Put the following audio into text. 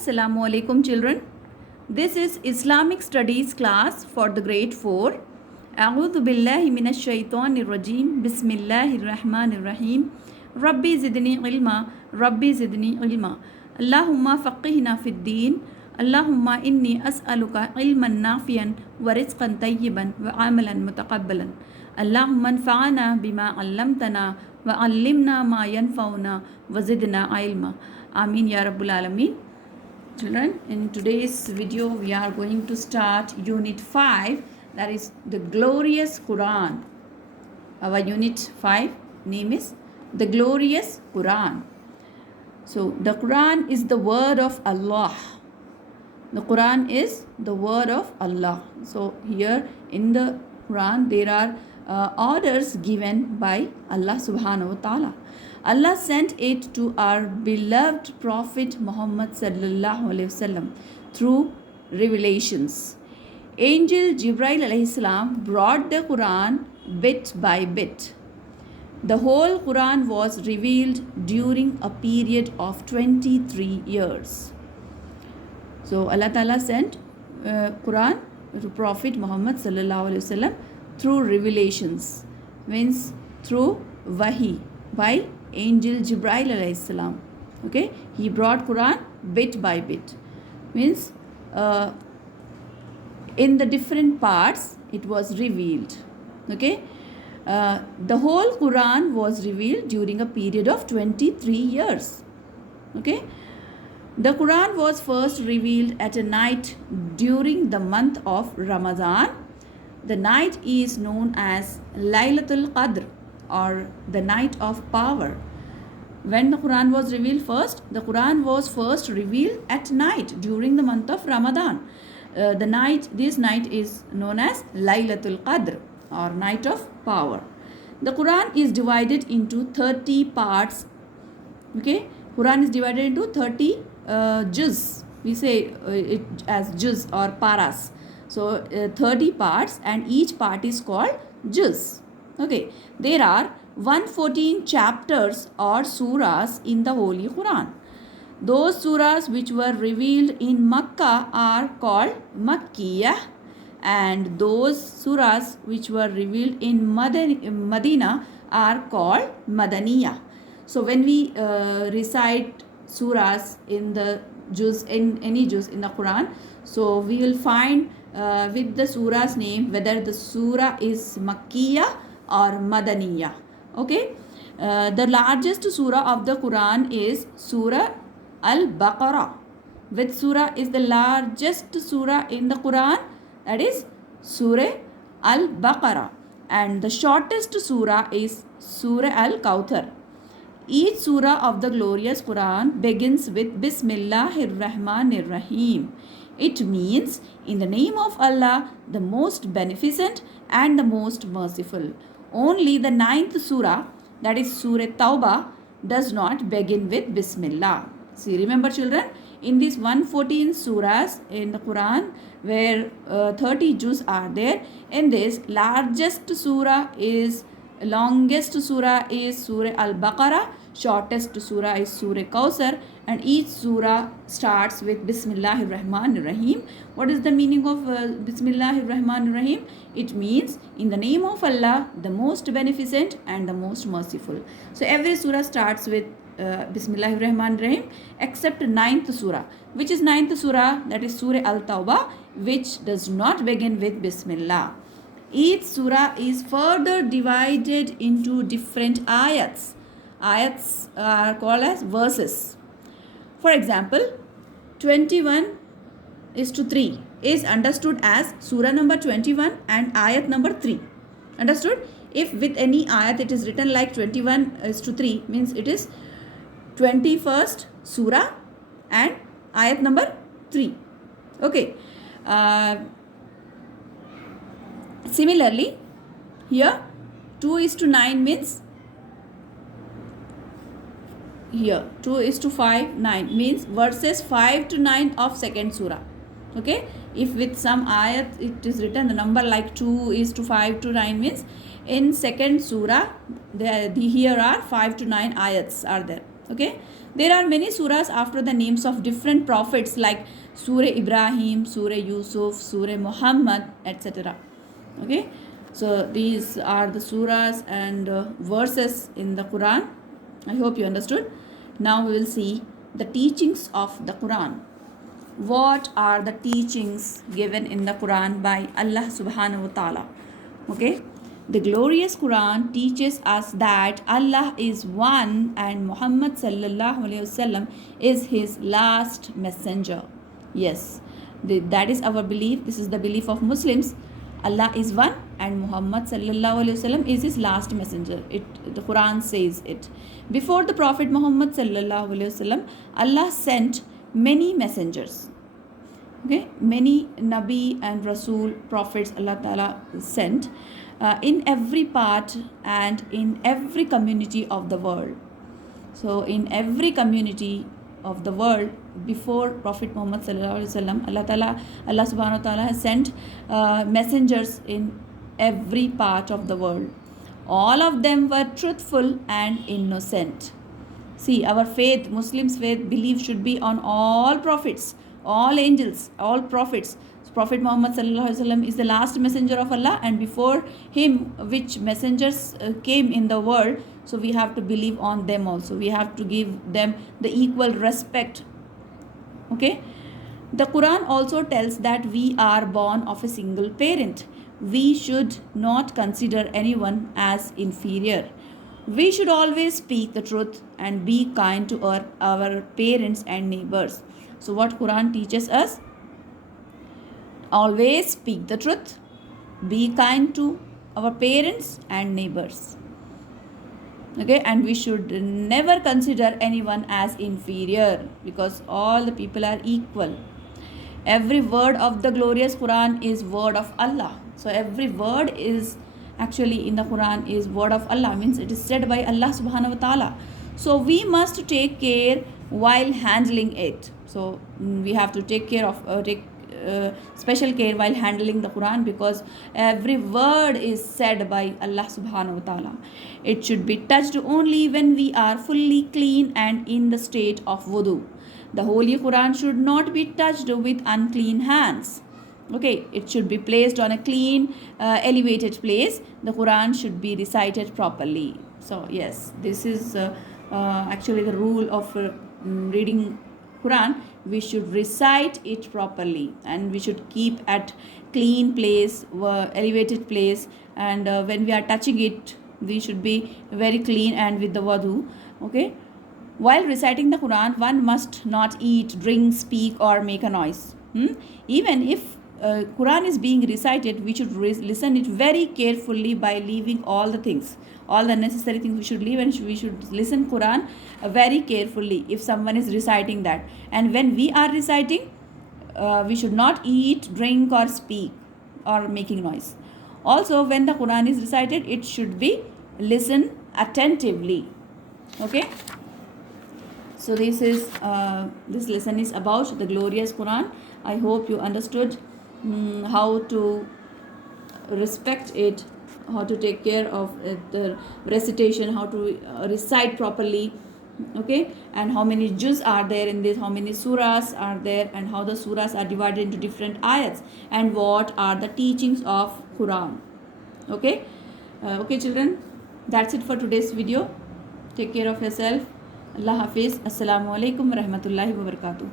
Assalamu alaikum children. This is Islamic Studies class for the grade 4. A'udhu billahi minash shaitanir rajim. Bismillahir rahmanir rahim. Rabbi zidni ilma. Rabbi zidni ilma. Allahumma faqihna fid deen. Allahumma inni as'aluka ilman nafiyan wa rizqan tayyiban wa amalan mutaqabbalan. Allahumma anfa'na bima 'allamtana wa 'allimna ma yanfa'una wa zidna ilma. Amin ya rabbul alamin. Children, in today's video we are going to start unit 5, that is the glorious Quran. Our unit 5 name is the glorious Quran. So the Quran is the word of Allah. The Quran is the word of Allah. So here in the Quran there are orders given by Allah subhanahu wa ta'ala. Allah sent it to our beloved Prophet Muhammad sallallahu alaihi wasallam through revelations. Angel Jibril alayhi salam brought the Quran bit by bit. The whole Quran was revealed during a period of 23 years. So Allah Ta'ala sent Quran to Prophet Muhammad sallallahu alaihi wasallam through revelations, means through wahi, by Angel Jibril alayhi salam. Okay, he brought Quran bit by bit, means in the different parts it was revealed. Okay, the whole Quran was revealed during a period of 23 years. Okay, the Quran was first revealed at a night during the month of Ramadan. The night is known as Laylatul Qadr, or the night of power. When the Quran was revealed first, the Quran was first revealed at night during the month of Ramadan. This night is known as Laylatul Qadr, or night of power. The Quran is divided into 30 parts. Okay, Quran is divided into 30 juz. We say it as juz or paras. So 30 parts, and each part is called juz. Okay, there are 114 chapters or surahs in the Holy Quran. Those surahs which were revealed in Makkah are called Makkiyah, and those surahs which were revealed in Medina are called Madaniyah. So when we recite surahs in the juz, in any juz in the Quran, so we will find with the surah's name whether the surah is Makkiyah or Madaniyah. Okay, the largest surah of the Quran is Surah Al-Baqarah. Which surah is the largest surah in the Quran? That is Surah Al-Baqarah. And the shortest surah is Surah Al-Kawthar. Each surah of the glorious Quran begins with Bismillahir Rahmanir Rahim. It means in the name of Allah, the most beneficent and the most merciful. Only the 9th surah, that is Surah Tawbah, does not begin with Bismillah. See, remember children, in these 114 surahs in the Quran, where 30 juz are there, in this longest surah is Surah Al-Baqarah, shortest surah is Surah Kawthar, and each surah starts with Bismillahir Rahmanir Rahim. What is the meaning of Bismillahir Rahmanir Rahim? It means in the name of Allah, the most beneficent and the most merciful. So every surah starts with Bismillahir Rahmanir Rahim except 9th surah. Which is 9th surah? That is Surah Al-Tawbah, which does not begin with Bismillah. Each surah is further divided into different ayats. Ayats are called as verses. For example, 21:3 is understood as surah number 21 and ayat number 3. Understood? If with any ayat it is written like 21:3, means it is 21st surah and ayat number 3. Okay. Similarly, here 2:9 means here 2:5, 9 means verses 5 to 9 of second surah. Okay, if with some ayat it is written the number like 2:5 to 9 means in second surah here are 5 to 9 ayats are there. Okay, There are many surahs after the names of different prophets like Surah Ibrahim, Surah Yusuf, Surah Muhammad, etc. Okay, so these are the surahs and verses in the Quran. I hope you understood. Now we will see the teachings of the Quran. What are the teachings given in the Quran by Allah subhanahu wa ta'ala? Okay, the glorious Quran teaches us that Allah is one and Muhammad sallallahu alaihi wasallam is his last messenger. Yes, that is our belief. This is the belief of Muslims. Allah is one and Muhammad sallallahu alaihi wasallam is his last messenger. The Quran says it. Before the Prophet Muhammad sallallahu alaihi wasallam, Allah sent many messengers. Okay, many Nabi and Rasul prophets Allah Ta'ala sent in every part and in every community of the world. So in every community of the world before Prophet Muhammad sallallahu alaihi wasallam, Allah subhanahu wa ta'ala has sent messengers in every part of the world. All of them were truthful and innocent. See, our faith, Muslims' faith, belief should be on all prophets, all angels, all prophets. Prophet Muhammad sallallahu alaihi wasallam is the last messenger of Allah, and before him, which messengers came in the world, so we have to believe on them also. We have to give them the equal respect. Okay, the Quran also tells that we are born of a single parent. We should not consider anyone as inferior. We should always speak the truth and be kind to our parents and neighbors. So what Quran teaches us? Always speak the truth, be kind to our parents and neighbors. Okay, and we should never consider anyone as inferior because all the people are equal. Every word of the glorious Quran is word of Allah. So every word is actually in the Quran is word of Allah, means it is said by Allah subhanahu wa ta'ala. So we must take care while handling it. So we have to take care of special care while handling the Quran because every word is said by Allah subhanahu wa ta'ala. It should be touched only when we are fully clean and in the state of wudu. The Holy Quran should not be touched with unclean hands. Okay, it should be placed on a clean, elevated place. The Quran should be recited properly. So yes, this is actually the rule of reading Quran. We should recite it properly and we should keep at clean place, elevated place, and when we are touching it, we should be very clean and with the wudu. Okay. While reciting the Quran, one must not eat, drink, speak, or make a noise. Even if Quran is being recited, we should listen it very carefully by leaving all the things, all the necessary things we should leave, and we should listen Quran very carefully if someone is reciting that. And when we are reciting, we should not eat, drink, or speak, or making noise. Also, when the Quran is recited, it should be listen attentively. Okay. So this lesson is about the glorious Quran. I hope you understood how to respect it, how to take care of the recitation, how to recite properly. Okay, and how many juz are there in this, how many surahs are there, and how the surahs are divided into different ayats, and what are the teachings of Quran. Okay, okay children, that's it for today's video. Take care of yourself. Allah Hafiz. Assalamu alaikum wa rahmatullahi wa barakatuh.